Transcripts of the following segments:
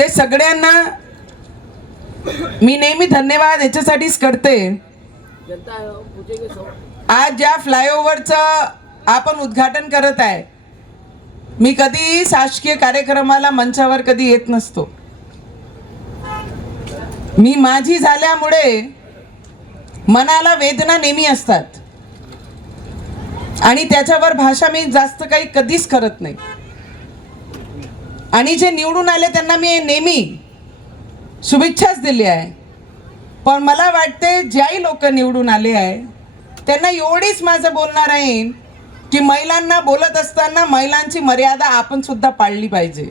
ते सगळ्यांना मी नेहमी धन्यवाद याच्यासाठीच करते. आज ज्या फ्लायओव्हरचं आपण उद्घाटन करत आहे, मी कधी शासकीय कार्यक्रमाला मंचावर कधी येत नसतो. मी माझी झाल्यामुळे मनाला वेदना नेहमी असतात आणि त्याच्यावर भाषा मी जास्त काही कधीच करत नाही. आणि जे निवडून आले त्यांना मी नेहमी शुभेच्छाच दिली आहे. पण मला वाटते ज्याही लोक निवडून आले आहे त्यांना एवढीच माझं बोलणार आहे की महिलांना बोलत असताना महिलांची मर्यादा आपण सुद्धा पाळली पाहिजे.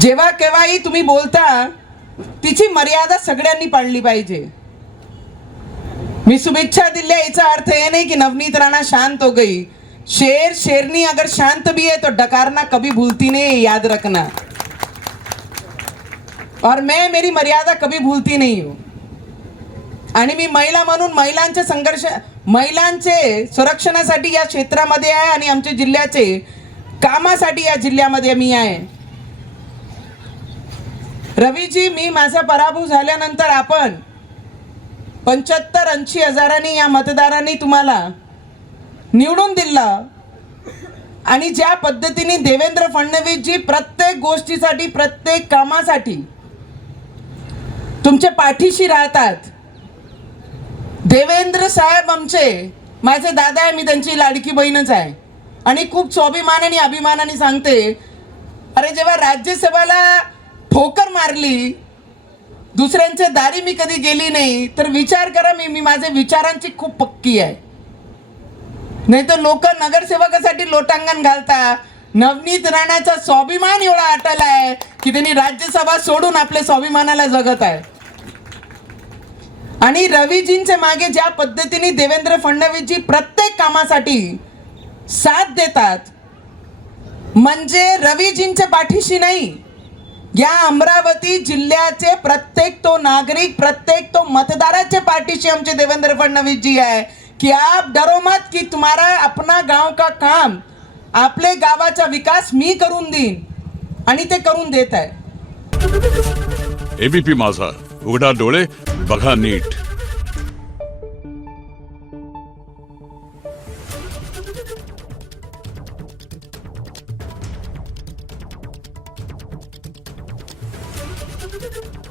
जेव्हा केव्हाही तुम्ही बोलता तिची मर्यादा सगळ्यांनी पाळली पाहिजे. मी शुभेच्छा दिल्या याचा अर्थ ये नहीं कि नवनीत राणा शांत हो गई. शेर शेरनी अगर शांत भी है तो डकारना कभी भूलती नहीं, याद रखना. और मैं मेरी मर्यादा कभी भूलती नहीं हूँ. आणि मी महिला म्हणून महिलांचे संघर्ष, महिलांचे संरक्षणासाठी या क्षेत्रामध्ये आहे आणि आमच्या जिल्ह्याचे कामासाठी या जिल्ह्यामध्ये मी आहे. रवीजी, मी माझा पराभव झाल्यानंतर आपण 75-80 हजारांनी या मतदारांनी तुम्हाला निवडून दिलं आणि ज्या पद्धतीने देवेंद्र फडणवीस जी प्रत्येक गोष्टीसाठी प्रत्येक कामासाठी तुमच्या पाठीशी राहतात. देवेंद्र साहेब आमचे माझे दादा आहे, मी त्यांची लाडकी बहीणच आहे आणि खूप स्वाभिमानाने अभिमानाने सांगते. अरे जेव्हा राज्यसभेला ठोकर मारली, दुसऱ्यांच्या दारी मी कधी गेली नाही, तर विचार करा मी माझ्या विचारांची खूप पक्की आहे. नाही तर लोक नगरसेवकासाठी लोटांगण घालतात. नवनीत राणाचा स्वाभिमान एवढा अटल आहे की त्यांनी राज्यसभा सोडून आपल्या स्वाभिमानाला जगत आहे. आणि रवीजींच्या मागे ज्या पद्धतीने देवेंद्र फडणवीसजी प्रत्येक कामासाठी साथ देतात, म्हणजे रवीजींच्या पाठीशी नाही, या अमरावती जिल्ह्याचे प्रत्येक तो नागरिक, प्रत्येक तो मतदाराच्या पाठीशी आमचे देवेंद्र फडणवीस जी है कि आप डरो मत कि तुम्हारा अपना गांव का काम, आपले गावाचा विकास मी करून देईन आणि ते करून देत आहे. एबीपी माझा, उघडा डोळे बघा नीट. Thank you.